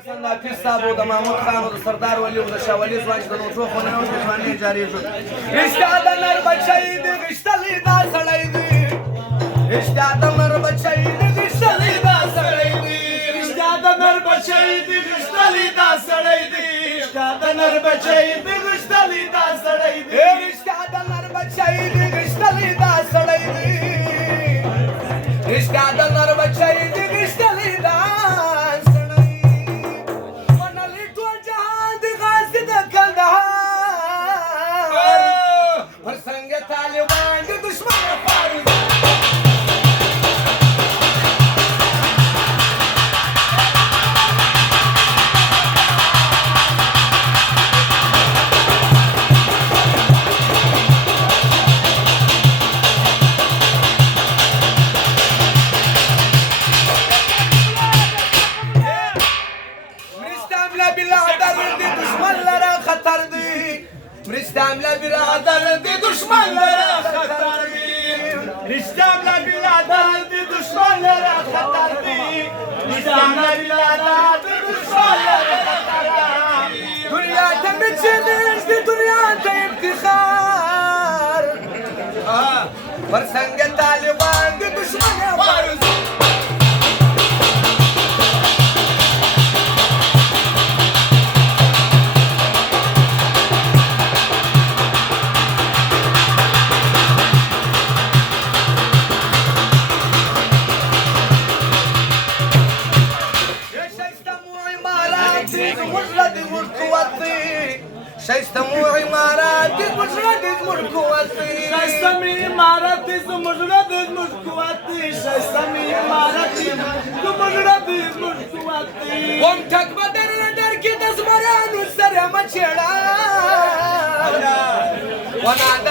حسن حافظ صاحب او د محمود خان او د سردار ولی او د شاه ولی ځوان چې د نوټو خونه او د ځوانۍ جاري شو رشتہ د نر بچی د غشتلې دا سړی دی رشتہ د نر بچی د غشتلې دا سړی دی رشتہ د نر بچی د غشتلې دا سړی دی رشتہ د نر بچی د غشتلې دا سړی دی رشتہ د نر بچی د غشتلې دا سړی دی رشتہ د نر بچی د غشتلې دا رشتاملا برادر دی دشمن لرا خطر دی رشتاملا برادر دی دشمن لرا خطر دی رشتاملا برادر دی دشمن لرا خطر دی دنیا ته مچنش دی دنیا ته افتخار پر څنګه طالبان دی دشمن وارز شایسته مو عمارت زموږ د زموږ قوت دی شایسته مې عمارت زموږ د زموږ قوت دی شایسته مې عمارت زموږ د زموږ قوت دی وم ټک به در کې د زمریانو سره مچېړه ونه د